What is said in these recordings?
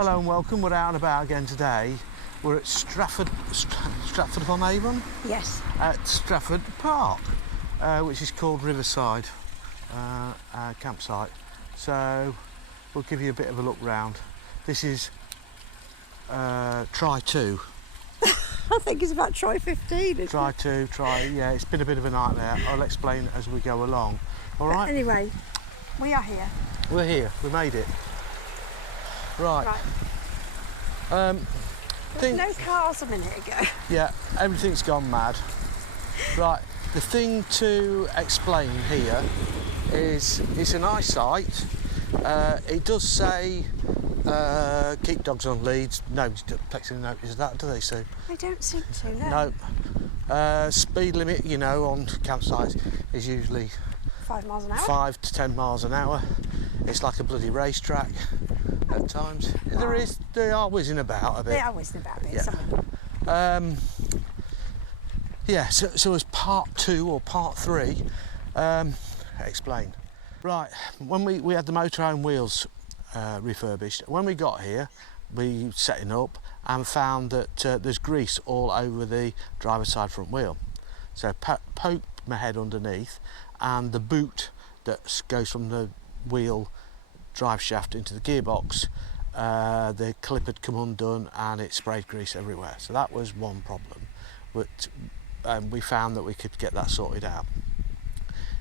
Hello and welcome. We're out and about again today. We're at Stratford-upon-Avon? Yes. At Stratford Park, which is called Riverside campsite. So we'll give you a bit of a look round. This is try 2. I think it's about try 15. Try 2, yeah, it's been a bit of a nightmare. I'll explain as we go along. All right? But anyway, we are here. We're here, we made it. Right. There were no cars a minute ago. Yeah, everything's gone mad. Right, the thing to explain here is it's a nice site. It does say keep dogs on leads. Nobody takes any notice of that, do they, Sue? They don't seem to, no. No. Speed limit, you know, on campsites is usually 5 miles an hour? 5 to 10 miles an hour. It's like a bloody racetrack at times. They are whizzing about a bit. They are whizzing about a bit, yeah. some of them. Yeah, so as part 2 or part 3, explain. Right, when we had the motorhome wheels refurbished, when we got here, we setting up and found that there's grease all over the driver's side front wheel. So poked my head underneath, and the boot that goes from the wheel drive shaft into the gearbox, the clip had come undone and it sprayed grease everywhere. So that was one problem, but we found that we could get that sorted out.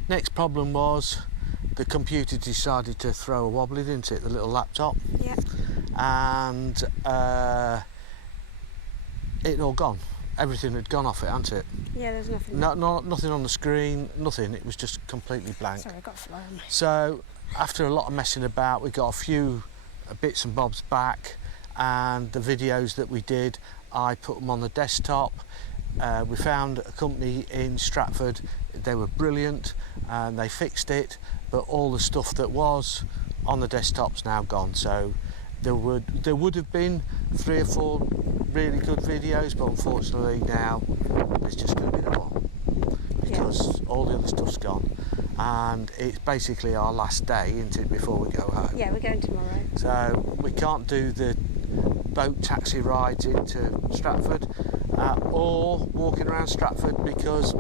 Next problem was the computer decided to throw a wobbly, didn't it, the little laptop? Yeah. And it all gone. Everything had gone off it, hadn't it? Yeah, there's nothing. Nothing on the screen, nothing. It was just completely blank. Sorry, I got a fly on me. So after a lot of messing about, we got a few bits and bobs back, and the videos that we did, I put them on the desktop. We found a company in Stratford. They were brilliant and they fixed it, but all the stuff that was on the desktop's now gone. So there would have been 3 or 4 really good videos, but unfortunately now there's just going to be no one, because all the other stuff's gone, and it's basically our last day, isn't it, before we go home? Yeah, we're going tomorrow. So we can't do the boat taxi rides into Stratford or walking around Stratford, because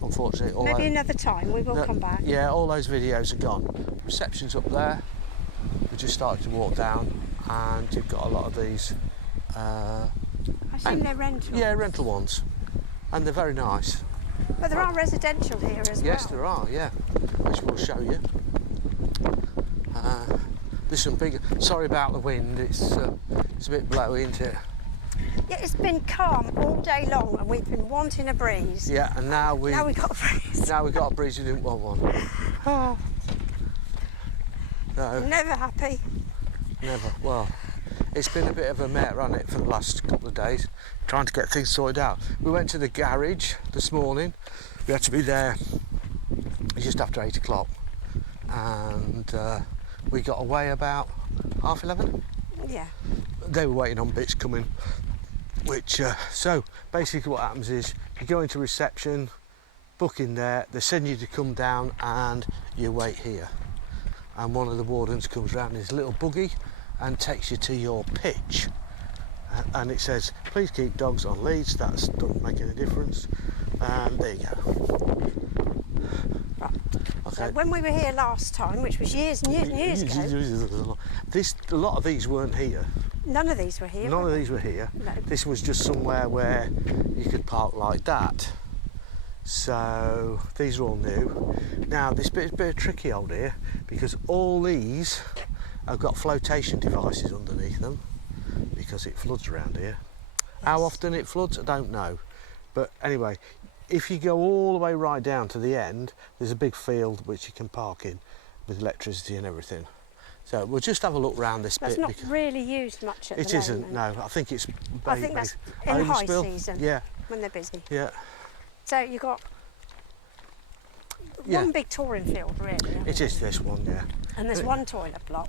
unfortunately maybe another time we will come back. Yeah, all those videos are gone. Reception's up there. We just started to walk down, and you've got a lot of these. I've seen they're rental. Yeah, rental ones, and they're very nice. But there are residential here as well. Yes, there are. Yeah, which we'll show you. There's some big. Sorry about the wind. It's a bit blowy, isn't it? Yeah, it's been calm all day long, and we've been wanting a breeze. Yeah, and now we got a breeze. Now we got a breeze. We didn't want one. Oh. No. Never happy. Never. Well, it's been a bit of a mare, hasn't it, for the last couple of days, trying to get things sorted out. We went to the garage this morning. We had to be there just after 8 o'clock, and we got away about 11:30. Yeah. They were waiting on bits coming, which so basically what happens is you go into reception, book in there, they send you to come down, and you wait here, and one of the wardens comes round in his little buggy and takes you to your pitch, and it says please keep dogs on leads. That doesn't make any difference, and there you go. Right. Okay. So when we were here last time, which was years and years and years ago, a lot of these weren't here. none of these were here. None of these were here. No. This was just somewhere where you could park like that. So these are all new. Now this bit's a bit tricky old here, because all these have got flotation devices underneath them, because it floods around here. Yes. How often it floods, I don't know. But anyway, if you go all the way right down to the end, there's a big field which you can park in with electricity and everything. So we'll just have a look round this bit. It's not really used much at the moment. It isn't, no. I think it's I think that's in high season, yeah, when they're busy. Yeah. So you've got one big touring field, really. It is this one, yeah. And there's one toilet block.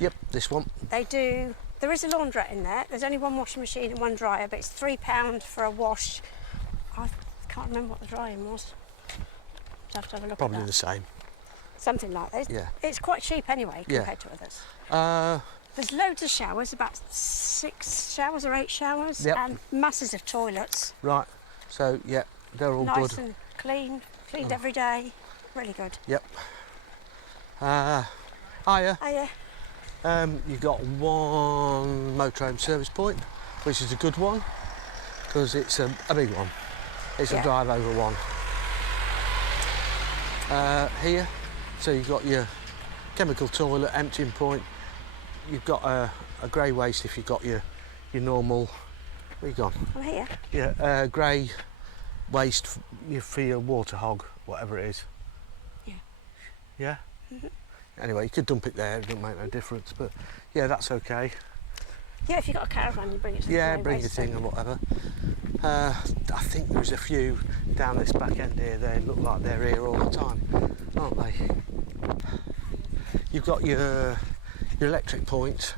Yep, this one. There is a laundrette in there. There's only one washing machine and one dryer, but it's £3 for a wash. I can't remember what the drying was. I'd have to have a look Probably at that. the same. Something like that. Yeah. It's quite cheap anyway compared to others. There's loads of showers, about 6 showers or 8 showers, Yep. and masses of toilets. Right. So yeah, they're all Nice good. and cleaned every day. Really good. Yep. Hiya. Oh yeah. You've got one motorhome service point, which is a good one because it's a big one. It's a drive over one. Here, so you've got your chemical toilet emptying point. You've got a grey waste if you've got your normal. Where you gone? I'm here. Yeah, grey waste for your water hog, whatever it is. Yeah. Yeah. Mhm. Anyway, you could dump it there. It doesn't make no difference, but yeah, that's okay. Yeah, if you've got a caravan, you bring it to the Yeah, grey bring your waste, thing don't or you? whatever. I think there's a few down this back end here. They look like they're here all the time, aren't they? You've got your electric point,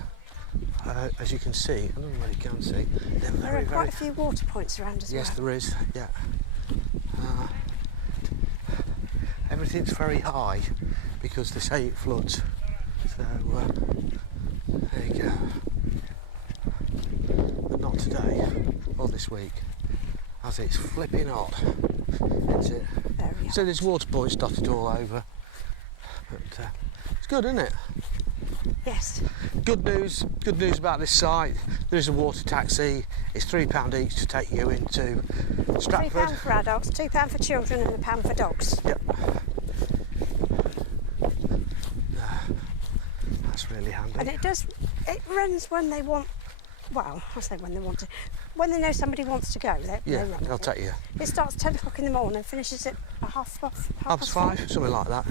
as you can see. I don't know whether you can see. They're There are very, quite a few water points around as yes, well. there is. Yeah. Everything's very high because they say it floods. So there you go. But not today or this week, as it's flipping hot. Is it? Very So hot. there's water points dotted all over. But it's good, isn't it? Yes. Good news about this site. There is a water taxi. It's £3 each to take you into Stratford. £3 for adults, £2 for children, and £1 for dogs. Yep. That's really handy. And it runs when they want. Well, I say when they want to. When they know somebody wants to go, they Yeah, run they'll it. take you. It starts 10 o'clock in the morning, finishes at half past 5, something like that.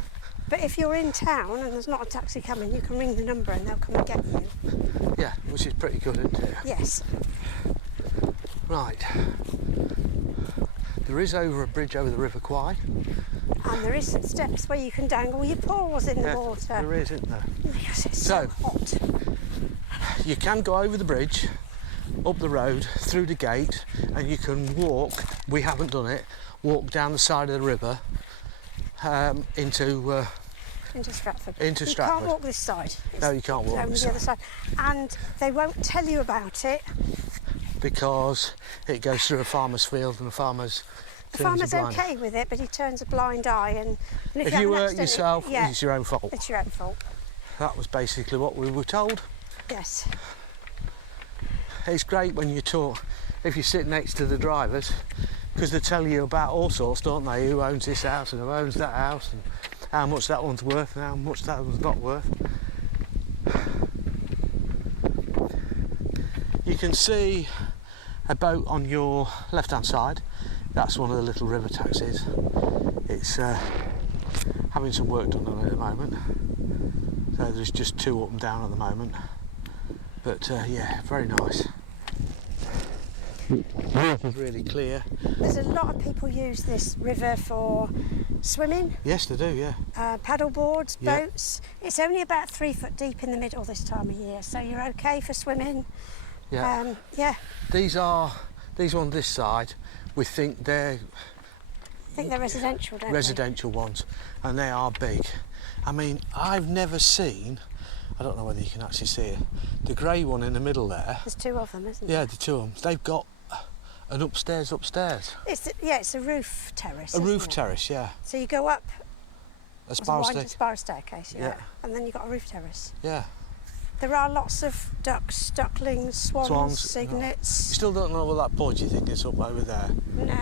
But if you're in town and there's not a taxi coming, you can ring the number and they'll come and get you. Yeah, which is pretty good, isn't it? Yes. Right. There is a bridge over the River Kwai. And there is some steps where you can dangle your paws in the Yeah, water. there is, isn't there? Because it's so hot. You can go over the bridge, up the road, through the gate, and you can walk. We haven't done it. Walk down the side of the river into Stratford. Into You Stratford. can't walk this side. No, you can't walk It's only this the other side. And they won't tell you about it. because it goes through a farmer's field and the farmer's. The farmer's okay with it, but he turns a blind eye. And If have you an hurt accident, yourself, yeah, it's your own fault. it's your own fault. That was basically what we were told. Yes. It's great when you talk, if you sit next to the drivers, because they tell you about all sorts, don't they? Who owns this house and who owns that house, and how much that one's worth and how much that one's not worth. You can see a boat on your left-hand side. That's one of the little river taxis. It's having some work done on it at the moment. So there's just 2 up and down at the moment. But yeah, very nice. It's really clear. There's a lot of people use this river for swimming, Yes, they do, yeah. paddle boards, Yeah. boats. It's only about 3 foot deep in the middle this time of year, so you're okay for swimming. Yeah. Yeah, These on this side, we think they're I think they're residential, don't residential ones, and they are big. I mean, I've never seen, I don't know whether you can actually see it, the grey one in the middle there. they? There's 2 of them, isn't there? Yeah, the 2 of them. They've got an upstairs. It's a roof terrace. A isn't roof it? terrace, yeah. So you go up A a spiral wide stick. spiral staircase, yeah. Yeah. And then you've got a roof terrace. Yeah. There are lots of ducks, ducklings, swans, cygnets. You still don't know what that point you think is up over there. No,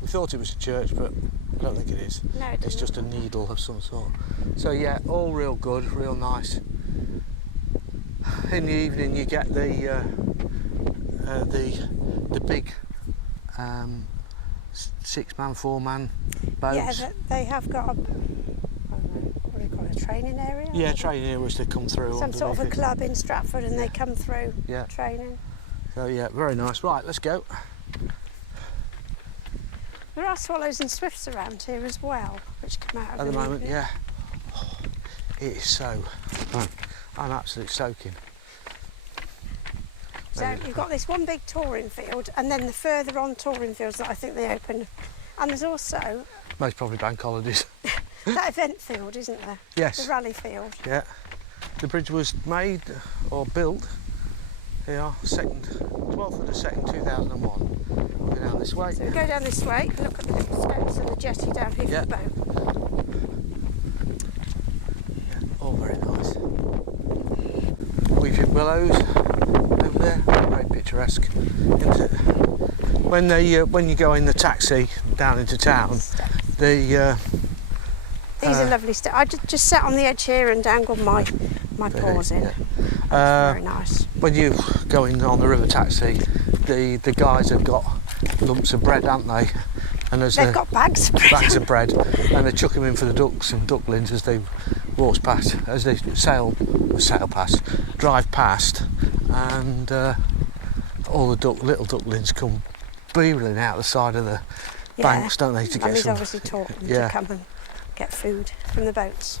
We thought it was a church, but I don't think it is. no, it It's doesn't. just a needle of some sort. So yeah, all real good, real nice. In the evening, you get the big 6-man, 4-man boats. Yeah, they have got a, I don't know, what do you call it, a training area? Yeah, training areas to come through. Some sort of a underneath it. club in Stratford, and they come through Yeah. training. So yeah, very nice. Right, let's go. There are swallows and swifts around here as well, which come out of At the moment, evening. yeah. Oh, it is so. I'm absolutely soaking. So you've got this one big touring field, and then the further on touring fields that I think they open. And there's also Most probably bank holidays. that event field, isn't there? Yes. The rally field. Yeah. The bridge was made or built here 12th of the 2nd 2001. We'll go down this way. So we go down this way and look at the little steps and the jetty down here for the boat. Yeah, all very nice. Weeping willows over there, very picturesque, isn't it? When you go in the taxi down into town, these are lovely steps. I just sat on the edge here and dangled my paws in. Yeah. Very nice. When you go in on the river taxi, the guys have got lumps of bread, haven't they? And they've got bags of bread. Bags of bread, and they chuck them in for the ducks and ducklings as they walk past, as they drive past, and all the little ducklings come beeling out the side of the banks, don't they, to get Mummy's some. obviously taught them to come and get food from the boats.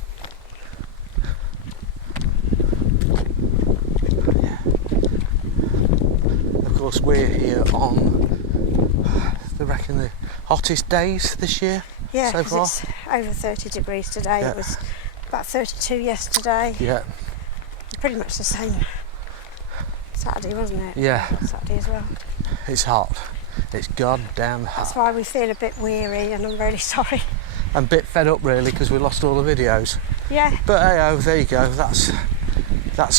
Of course, we're here on, I reckon, the hottest days this year so far. It's over 30 degrees today. Yeah. It was about 32 yesterday. Yeah. Pretty much the same Saturday, wasn't it? Yeah. Saturday as well. It's hot. It's goddamn hot. That's why we feel a bit weary, and I'm really sorry. I'm a bit fed up really because we lost all the videos. Yeah. But hey, oh, there you go. That's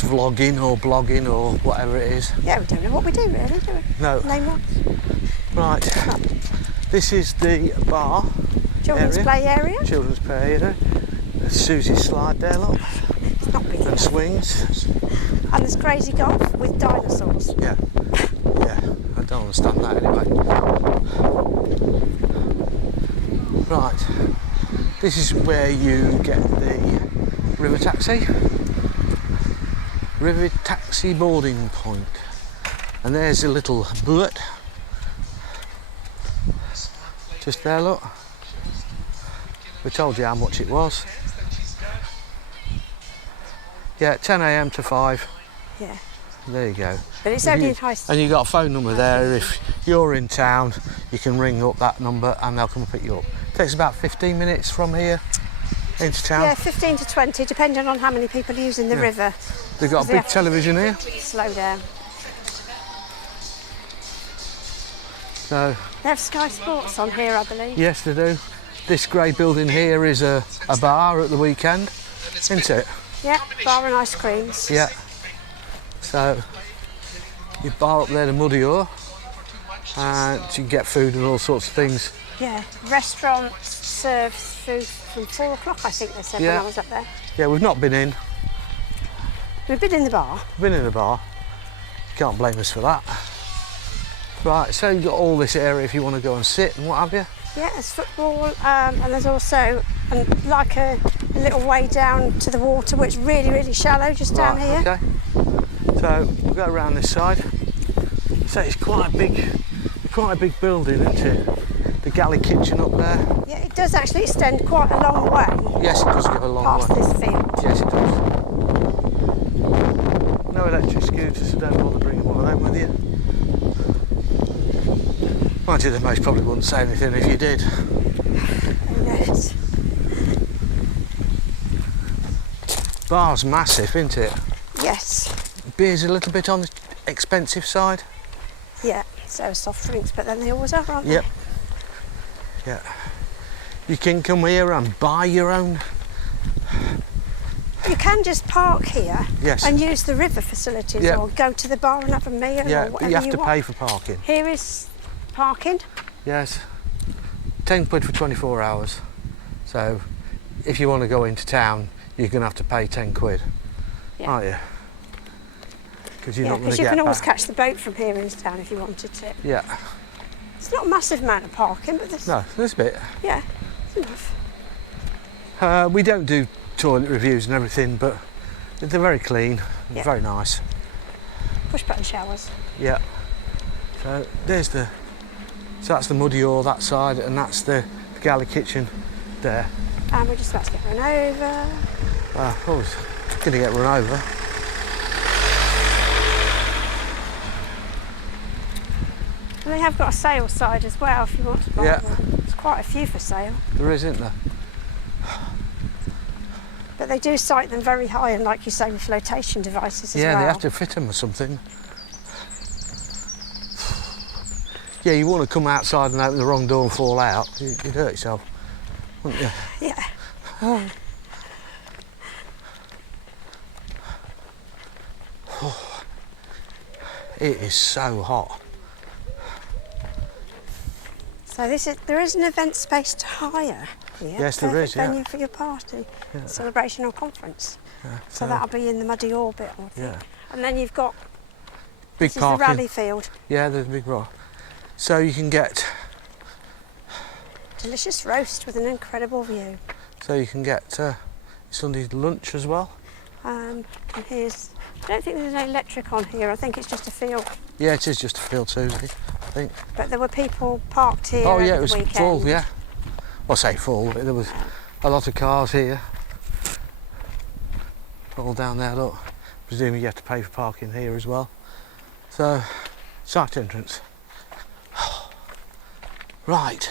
vlogging or blogging or whatever it is. Yeah, we don't know what we do really, do we? No. Name what? Right. This is the bar. Children's play area. Children's play area. There's Susie's slide there, look. It's not big And enough. swings. And there's crazy golf with dinosaurs. Yeah. Yeah. I don't understand that anyway. Right. This is where you get the river taxi. River taxi boarding point. And there's a little boat. Just there, look. We told you how much it was. Yeah, 10 a.m. to 5. Yeah. There you go. But it's only in high. And you've got a phone number there. If you're in town, you can ring up that number and they'll come and pick you up. It takes about 15 minutes from here into town. Yeah, 15 to 20, depending on how many people are using the river. They've got a big television here. Slow down. So, they have Sky Sports on here, I believe. Yes, they do. This grey building here is a bar at the weekend, isn't it? Yeah, bar and ice creams. Yeah. So, you bar up there the Muddy Oar, and you can get food and all sorts of things. Yeah, restaurant serves food from 4 o'clock, I think they said when I was up there. Yeah, we've not been in. We've been in the bar. Been in the bar. Can't blame us for that. Right, so you've got all this area if you want to go and sit and what have you. Yeah, there's football, and there's also like a little way down to the water, which is really, really shallow, just down here. Okay. So we'll go around this side. So it's quite a big building, isn't it? The galley kitchen up there. Yeah, it does actually extend quite a long way. Yes, it does go a long way. Past this field. Yes, it does. No electric scooters, so don't bother bringing one of them with you. Mind you, they most probably wouldn't say anything if you did. Who knows? Bar's massive, isn't it? Yes. Beer's a little bit on the expensive side. Yeah, so soft drinks, but then they always are, aren't they? Yep. Yeah. You can come here and buy your own. You can just park here and use the river facilities or go to the bar and have a meal or whatever but you have to pay for parking. Here is parking. Yes. 10 quid for 24 hours. So if you want to go into town, you're going to have to pay 10 quid, aren't you? Because you're not going to get you can always back. catch the boat from here into town if you wanted to. Yeah. It's not a massive amount of parking, but there's... No, there's a bit. Yeah, it's enough. We don't do toilet reviews and everything, but they're very clean, very nice. Push button showers. Yeah. So there's the... So that's the Muddy Oar that side, and that's the galley kitchen there. And we're just about to get run over. I was going to get run over. And they have got a sale side as well if you want to buy one. There's quite a few for sale. There is, isn't there? But But they do site them very high, and like you say, with flotation devices as well. Yeah, they have to fit them or something. Yeah, you want to come outside and open the wrong door and fall out, you'd hurt yourself, wouldn't you? Yeah. It is so hot. So there is an event space to hire here. Yes, there is, yeah. Venue for your party, celebration or conference. Yeah, So that'll be in the muddy orbit, I think. Yeah. And then you've got Big this parking. is the rally field. Yeah, there's a big rock. So you can get Delicious roast with an incredible view. Sunday lunch as well. And here's, I don't think there's any electric on here. I think it's just a field. Yeah, it is just a field, Susie, I think. But there were people parked here. Oh yeah, over it was the weekend. full. Yeah, well, I say full. There was a lot of cars here. All down there. Look, presumably you have to pay for parking here as well. So, site entrance. Right.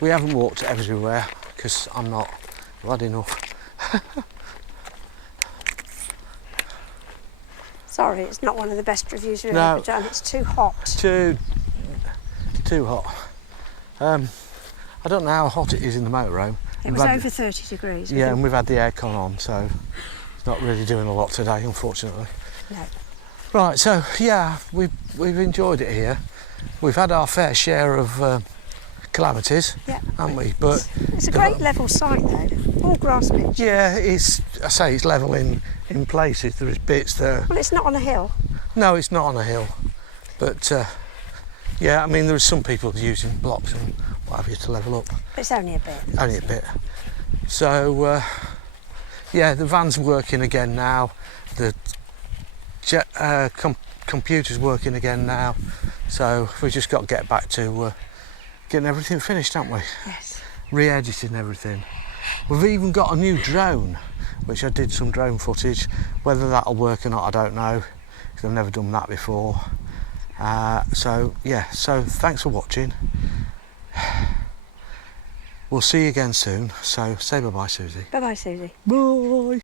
We haven't walked everywhere because I'm not glad enough. Sorry, it's not one of the best reviews we've No. ever done. It's too hot. Too hot. I don't know how hot it is in the motorhome. It was over 30 degrees. Yeah, and we've had the aircon on, so it's not really doing a lot today, unfortunately. No. Right, so yeah, we've enjoyed it here. We've had our fair share of calamities, Yeah. haven't we? But It's a great level site though. All grass pitch. yeah, I say it's level in places. There is bits there. Well, it's not on a hill. No, it's not on a hill, but yeah, I mean there are some people using blocks and what have you to level up. It's only a bit. Only a bit. So yeah, the van's working again now. The computer's working again now. So we've just got to get back to getting everything finished, haven't we? Yes. Re-editing everything. We've even got a new drone, which I did some drone footage. Whether that'll work or not, I don't know, because I've never done that before. So yeah, so thanks for watching. We'll see you again soon. So say bye-bye, Susie. Bye-bye, Susie. Bye.